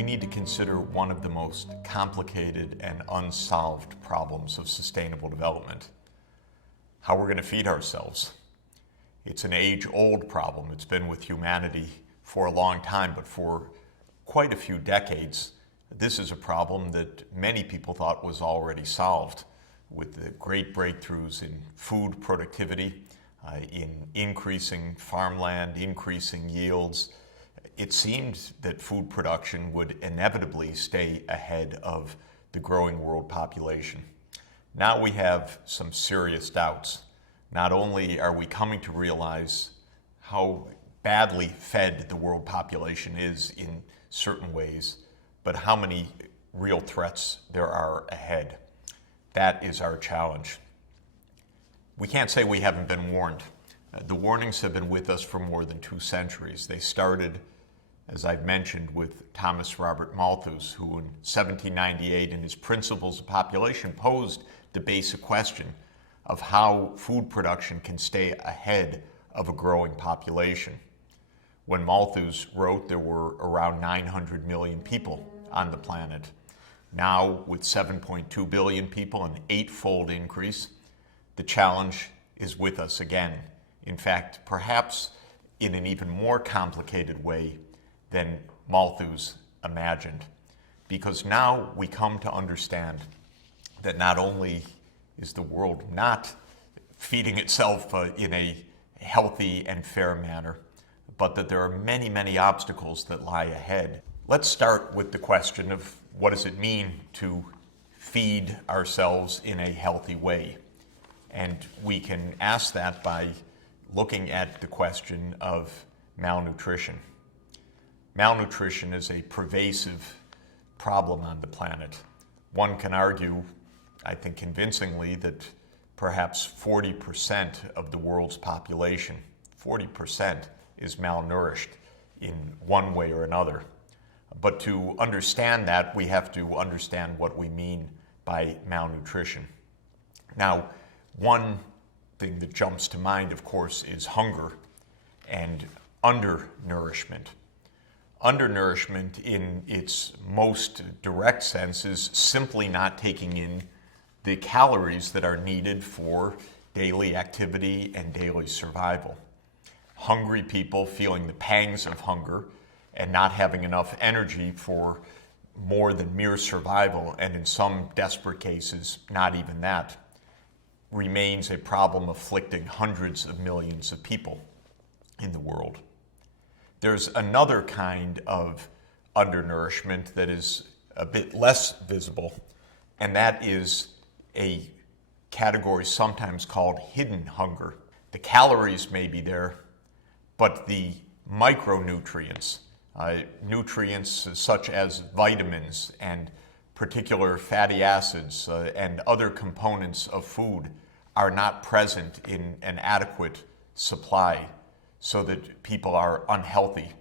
we need to consider one of the most complicated and unsolved problems of sustainable development: how we're going to feed ourselves. It's an age-old problem. It's been with humanity for a long time, but for quite a few decades, this is a problem that many people thought was already solved, with the great breakthroughs in food productivity, in increasing farmland, increasing yields. It seemed that food production would inevitably stay ahead of the growing world population. Now we have some serious doubts. Not only are we coming to realize how badly fed the world population is in certain ways, but how many real threats there are ahead. That is our challenge. We can't say we haven't been warned. The warnings have been with us for more than 2 centuries. They started, as I've mentioned, with Thomas Robert Malthus, who in 1798 in his Principles of Population posed the basic question of how food production can stay ahead of a growing population. When Malthus wrote, there were around 900 million people on the planet. Now, with 7.2 billion people, an 8-fold increase, the challenge is with us again. In fact, perhaps in an even more complicated way than Malthus imagined. Because now we come to understand that not only is the world not feeding itself in a healthy and fair manner, but that there are many, many obstacles that lie ahead. Let's start with the question of what does it mean to feed ourselves in a healthy way? And we can ask that by looking at the question of malnutrition. Malnutrition is a pervasive problem on the planet. One can argue, I think convincingly, that perhaps 40% of the world's population, 40%, is malnourished in one way or another. But to understand that, we have to understand what we mean by malnutrition. Now, one thing that jumps to mind, of course, is hunger and undernourishment. Undernourishment in its most direct sense is simply not taking in the calories that are needed for daily activity and daily survival. Hungry people feeling the pangs of hunger and not having enough energy for more than mere survival, and in some desperate cases, not even that, remains a problem afflicting hundreds of millions of people in the world. There's another kind of undernourishment that is a bit less visible, and that is a category sometimes called hidden hunger. The calories may be there, but the micronutrients, nutrients such as vitamins and particular fatty acids and other components of food are not present in an adequate supply, so that people are unhealthy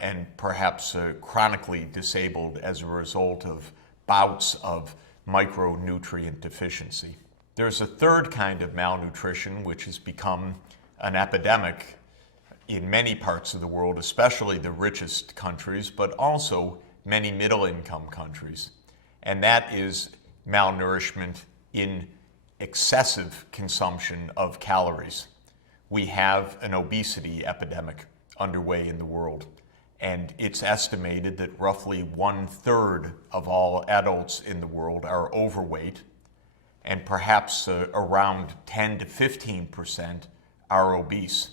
and perhaps chronically disabled as a result of bouts of micronutrient deficiency. There's a third kind of malnutrition which has become an epidemic in many parts of the world, especially the richest countries, but also many middle-income countries. And that is malnourishment in excessive consumption of calories. We have an obesity epidemic underway in the world, and it's estimated that roughly 1/3 of all adults in the world are overweight, and perhaps around 10 to 15% are obese.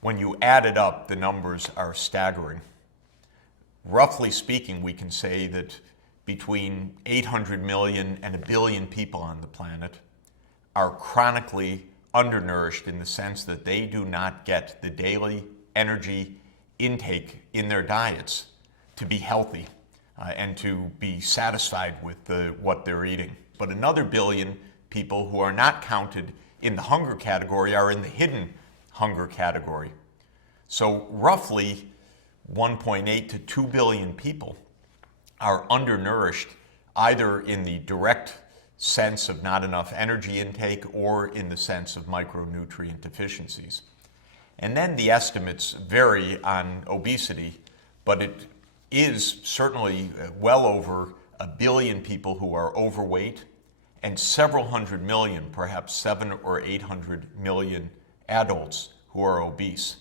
When you add it up, the numbers are staggering. Roughly speaking, we can say that between 800 million and 1 billion people on the planet are chronically undernourished in the sense that they do not get the daily energy intake in their diets to be healthy and to be satisfied with what they're eating. But another 1 billion people who are not counted in the hunger category are in the hidden hunger category. So roughly 1.8 to 2 billion people are undernourished, either in the direct sense of not enough energy intake or in the sense of micronutrient deficiencies. And then the estimates vary on obesity, but it is certainly well over 1 billion people who are overweight and several hundred million, perhaps 700 or 800 million adults who are obese.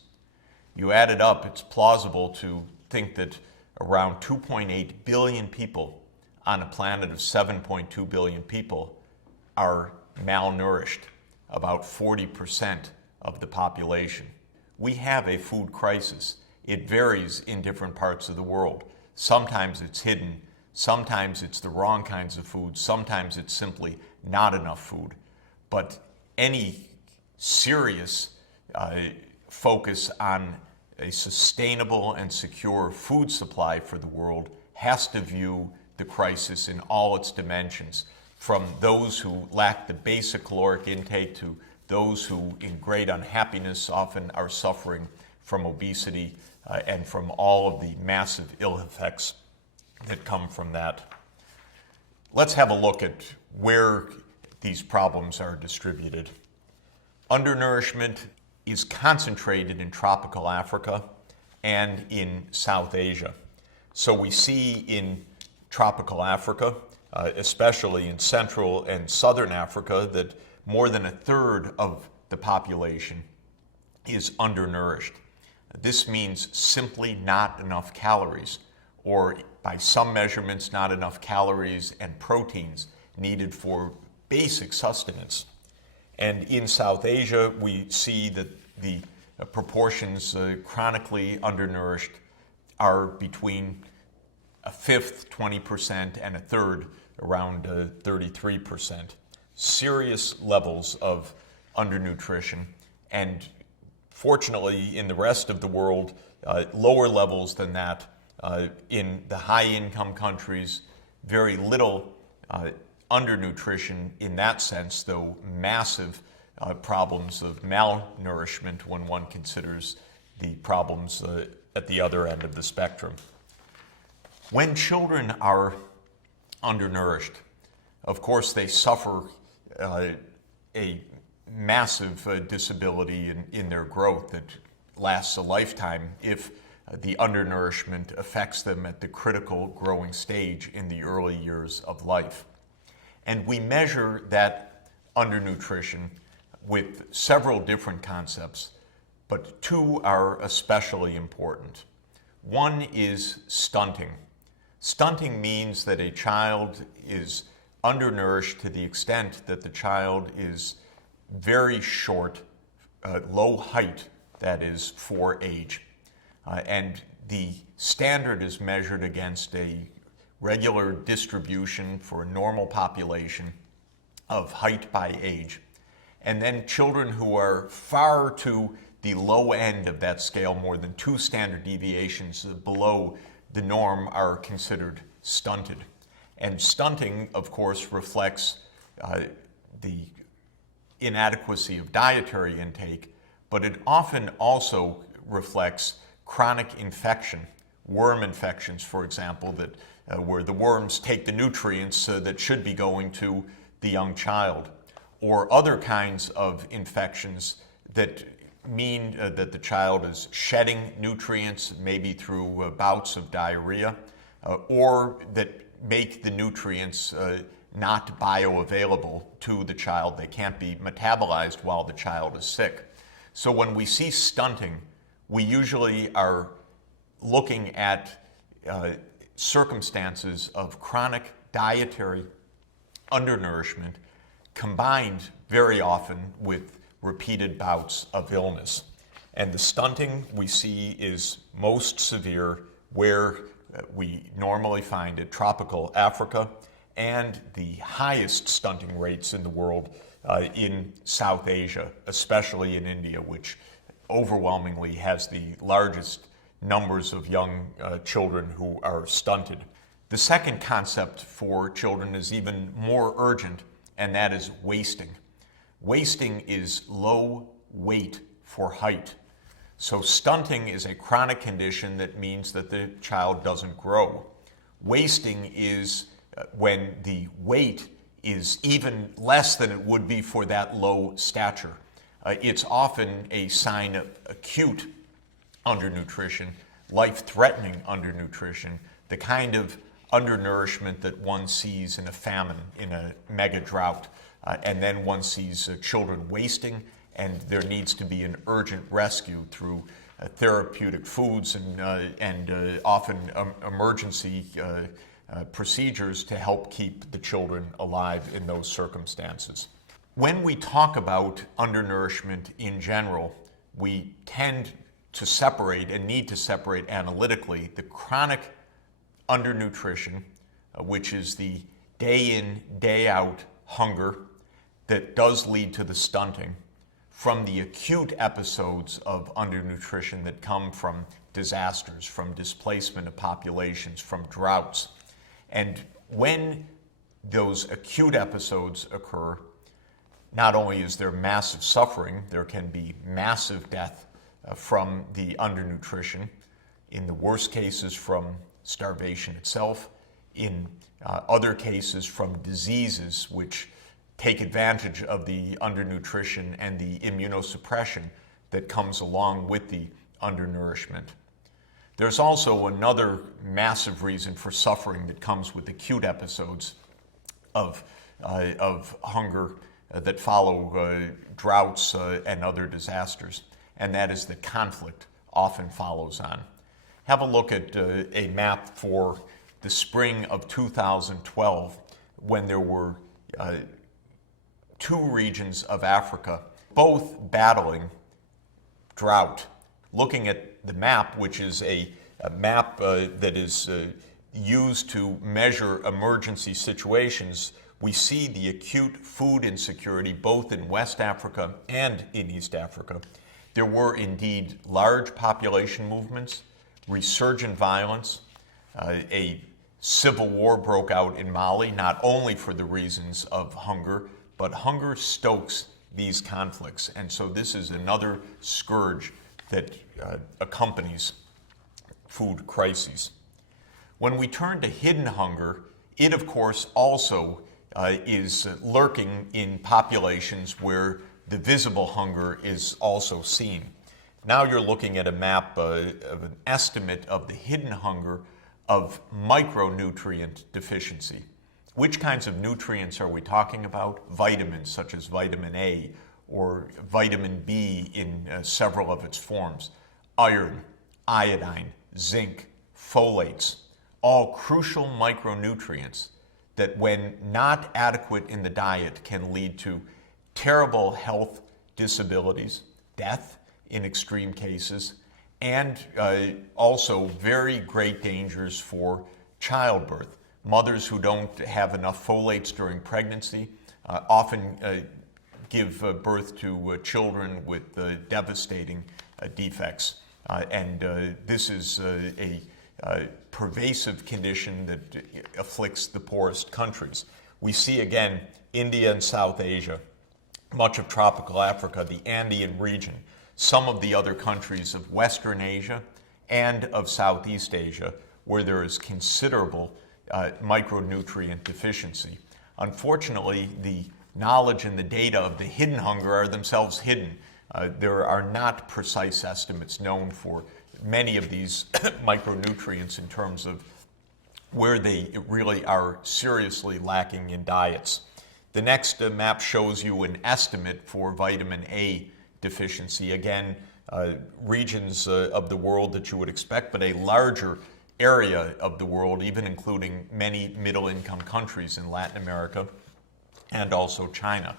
You add it up, it's plausible to think that around 2.8 billion people on a planet of 7.2 billion people are malnourished, about 40% of the population. We have a food crisis. It varies in different parts of the world. Sometimes it's hidden, sometimes it's the wrong kinds of food, sometimes it's simply not enough food. But any serious focus on a sustainable and secure food supply for the world has to view the crisis in all its dimensions, from those who lack the basic caloric intake to those who, in great unhappiness, often are suffering from obesity and from all of the massive ill effects that come from that. Let's have a look at where these problems are distributed. Undernourishment is concentrated in tropical Africa and in South Asia. So we see in tropical Africa, especially in Central and Southern Africa, that more than 1/3 of the population is undernourished. This means simply not enough calories, or by some measurements, not enough calories and proteins needed for basic sustenance. And in South Asia, we see that the proportions chronically undernourished are between 1/5, 20%, and 1/3, around 33%. Serious levels of undernutrition, and fortunately in the rest of the world, lower levels than that. In the high-income countries, very little undernutrition in that sense, though massive problems of malnourishment when one considers the problems at the other end of the spectrum. When children are undernourished, of course they suffer a massive disability in their growth that lasts a lifetime if the undernourishment affects them at the critical growing stage in the early years of life. And we measure that undernutrition with several different concepts, but two are especially important. One is stunting. Stunting means that a child is undernourished to the extent that the child is very short, low height, that is, for age. And the standard is measured against a regular distribution for a normal population of height by age. And then children who are far to the low end of that scale, more than 2 standard deviations below the norm, are considered stunted. And stunting, of course, reflects the inadequacy of dietary intake, but it often also reflects chronic infection, worm infections, for example, that where the worms take the nutrients that should be going to the young child, or other kinds of infections that mean that the child is shedding nutrients, maybe through bouts of diarrhea, or that make the nutrients not bioavailable to the child. They can't be metabolized while the child is sick. So when we see stunting, we usually are looking at circumstances of chronic dietary undernourishment combined very often with repeated bouts of illness. And the stunting we see is most severe where we normally find it tropical Africa, and the highest stunting rates in the world in South Asia, especially in India, which overwhelmingly has the largest numbers of young children who are stunted. The second concept for children is even more urgent, and that is wasting. Wasting is low weight for height. So stunting is a chronic condition that means that the child doesn't grow. Wasting is when the weight is even less than it would be for that low stature. It's often a sign of acute undernutrition, life-threatening undernutrition, the kind of undernourishment that one sees in a famine, in a mega drought, and then one sees children wasting, and there needs to be an urgent rescue through therapeutic foods and often emergency procedures to help keep the children alive in those circumstances. When we talk about undernourishment in general, we tend to separate and need to separate analytically the chronic undernutrition, which is the day in, day out hunger that does lead to the stunting, from the acute episodes of undernutrition that come from disasters, from displacement of populations, from droughts. And when those acute episodes occur, not only is there massive suffering, there can be massive death from the undernutrition, in the worst cases from starvation itself, in other cases from diseases which take advantage of the undernutrition and the immunosuppression that comes along with the undernourishment. There's also another massive reason for suffering that comes with acute episodes of hunger that follow droughts and other disasters, and that is that conflict often follows on. Have a look at a map for the spring of 2012 when there were two regions of Africa, both battling drought. Looking at the map, which is a map that is used to measure emergency situations, we see the acute food insecurity both in West Africa and in East Africa. There were indeed large population movements, resurgent violence, a civil war broke out in Mali, not only for the reasons of hunger, but hunger stokes these conflicts. And so this is another scourge that accompanies food crises. When we turn to hidden hunger, it of course also is lurking in populations where the visible hunger is also seen. Now you're looking at a map of an estimate of the hidden hunger of micronutrient deficiency. Which kinds of nutrients are we talking about? Vitamins such as vitamin A or vitamin B in several of its forms, iron, iodine, zinc, folates, all crucial micronutrients that when not adequate in the diet can lead to terrible health disabilities, death in extreme cases, and also very great dangers for childbirth. Mothers who don't have enough folates during pregnancy often give birth to children with devastating defects. And this is a pervasive condition that afflicts the poorest countries. We see again India and South Asia, much of tropical Africa, the Andean region, some of the other countries of Western Asia and of Southeast Asia, where there is considerable micronutrient deficiency. Unfortunately, the knowledge and the data of the hidden hunger are themselves hidden. There are not precise estimates known for many of these micronutrients in terms of where they really are seriously lacking in diets. The next map shows you an estimate for vitamin A deficiency. Again, regions of the world that you would expect, but a larger area of the world, even including many middle-income countries in Latin America and also China.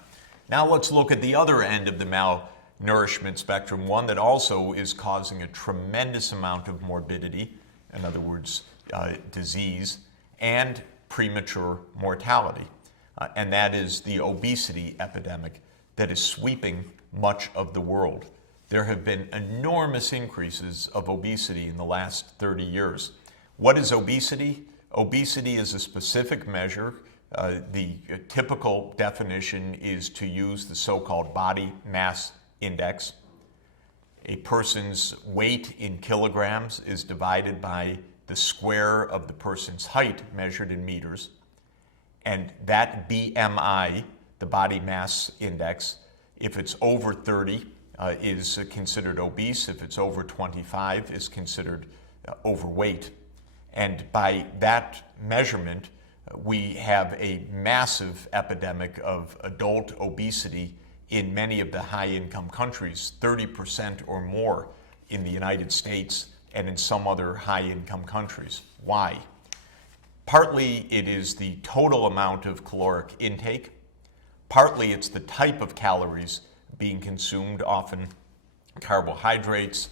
Now let's look at the other end of the malnourishment spectrum, one that also is causing a tremendous amount of morbidity, in other words, disease, and premature mortality. And that is the obesity epidemic that is sweeping much of the world. There have been enormous increases of obesity in the last 30 years. What is obesity? Obesity is a specific measure. The typical definition is to use the so-called body mass index. A person's weight in kilograms is divided by the square of the person's height measured in meters. And that BMI, the body mass index, if it's over 30, is considered obese. If it's over 25, is considered overweight. And by that measurement, we have a massive epidemic of adult obesity in many of the high-income countries, 30% or more in the United States and in some other high-income countries. Why? Partly it is the total amount of caloric intake. Partly it's the type of calories being consumed, often carbohydrates,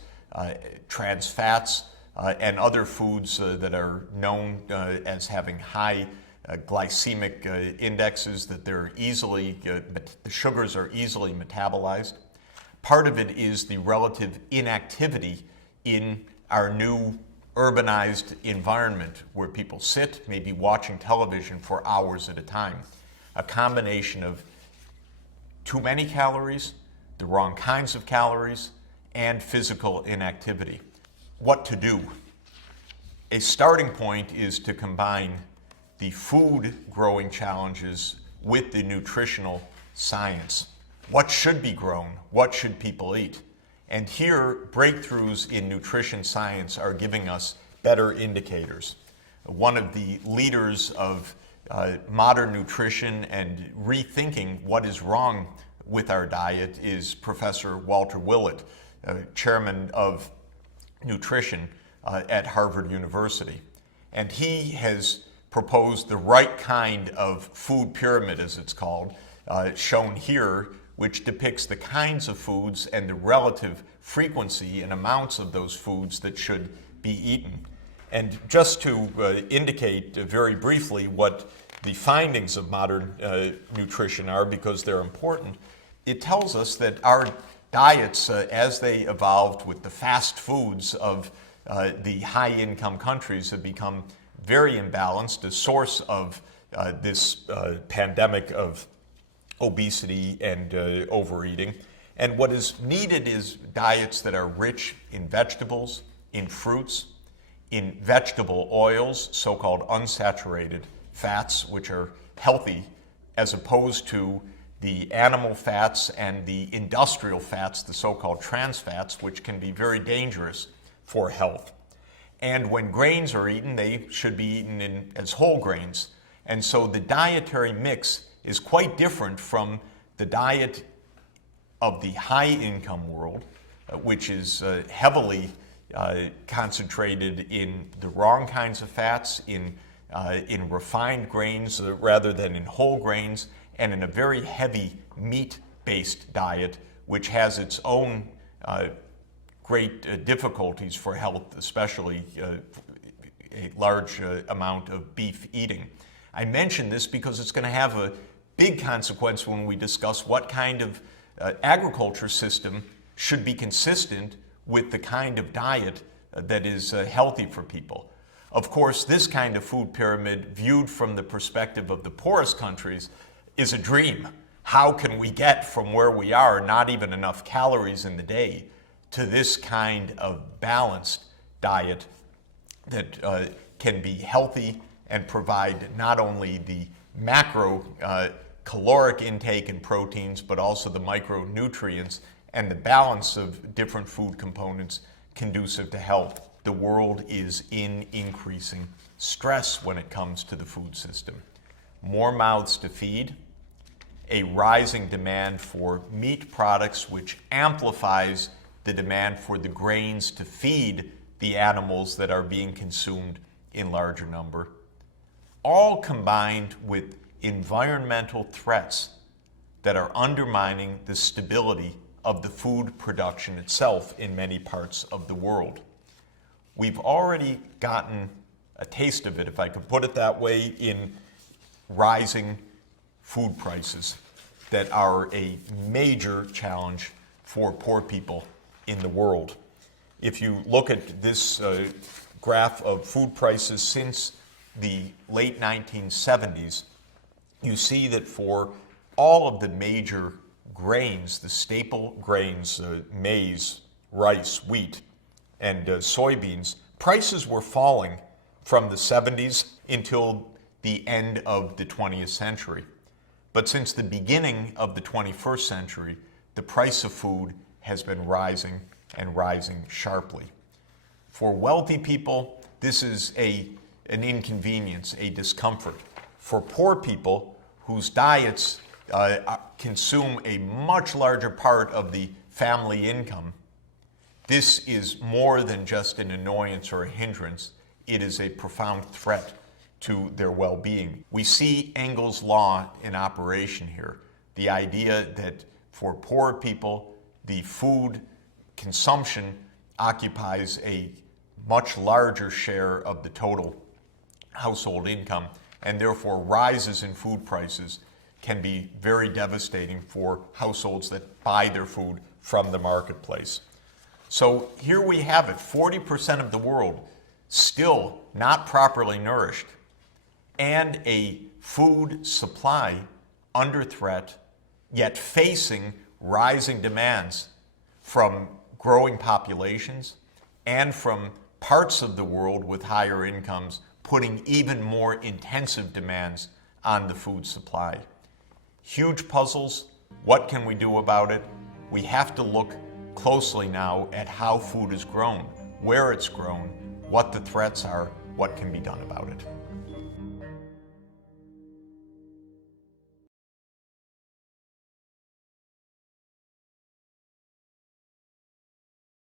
trans fats, and other foods that are known as having high glycemic indexes, that they're easily, the sugars are easily metabolized. Part of it is the relative inactivity in our new urbanized environment where people sit, maybe watching television for hours at a time. A combination of too many calories, the wrong kinds of calories, and physical inactivity. What to do? A starting point is to combine the food growing challenges with the nutritional science. What should be grown? What should people eat? And here, breakthroughs in nutrition science are giving us better indicators. One of the leaders of modern nutrition and rethinking what is wrong with our diet is Professor Walter Willett, chairman of nutrition at Harvard University. And he has proposed the right kind of food pyramid, as it's called, shown here, which depicts the kinds of foods and the relative frequency and amounts of those foods that should be eaten. And just to indicate very briefly what the findings of modern nutrition are, because they're important, it tells us that our diets, as they evolved with the fast foods of the high-income countries, have become very imbalanced, a source of this pandemic of obesity and overeating. And what is needed is diets that are rich in vegetables, in fruits, in vegetable oils, so-called unsaturated fats, which are healthy, as opposed to the animal fats and the industrial fats, the so-called trans fats, which can be very dangerous for health. And when grains are eaten, they should be eaten as whole grains. And so the dietary mix is quite different from the diet of the high-income world, which is heavily concentrated in the wrong kinds of fats, in refined grains rather than in whole grains, and in a very heavy meat-based diet, which has its own great difficulties for health, especially a large amount of beef eating. I mention this because it's going to have a big consequence when we discuss what kind of agriculture system should be consistent with the kind of diet that is healthy for people. Of course, this kind of food pyramid, viewed from the perspective of the poorest countries, is a dream. How can we get from where we are, not even enough calories in the day, to this kind of balanced diet that can be healthy and provide not only the macro caloric intake and proteins, but also the micronutrients and the balance of different food components conducive to health. The world is in increasing stress when it comes to the food system. More mouths to feed, a rising demand for meat products, which amplifies the demand for the grains to feed the animals that are being consumed in larger number, all combined with environmental threats that are undermining the stability of the food production itself in many parts of the world. We've already gotten a taste of it, if I could put it that way, in rising food prices that are a major challenge for poor people in the world. If you look at this graph of food prices since the late 1970s, you see that for all of the major grains, the staple grains, maize, rice, wheat, and soybeans, prices were falling from the 70s until the end of the 20th century. But since the beginning of the 21st century, the price of food has been rising and rising sharply. For wealthy people, this is an inconvenience, a discomfort. For poor people whose diets consume a much larger part of the family income, this is more than just an annoyance or a hindrance. It is a profound threat to their well-being. We see Engel's law in operation here. The idea that for poor people, the food consumption occupies a much larger share of the total household income, and therefore rises in food prices can be very devastating for households that buy their food from the marketplace. So here we have it, 40% of the world still not properly nourished, and a food supply under threat, yet facing rising demands from growing populations and from parts of the world with higher incomes putting even more intensive demands on the food supply. Huge puzzles. What can we do about it? We have to look closely now at how food is grown, where it's grown, what the threats are, what can be done about it.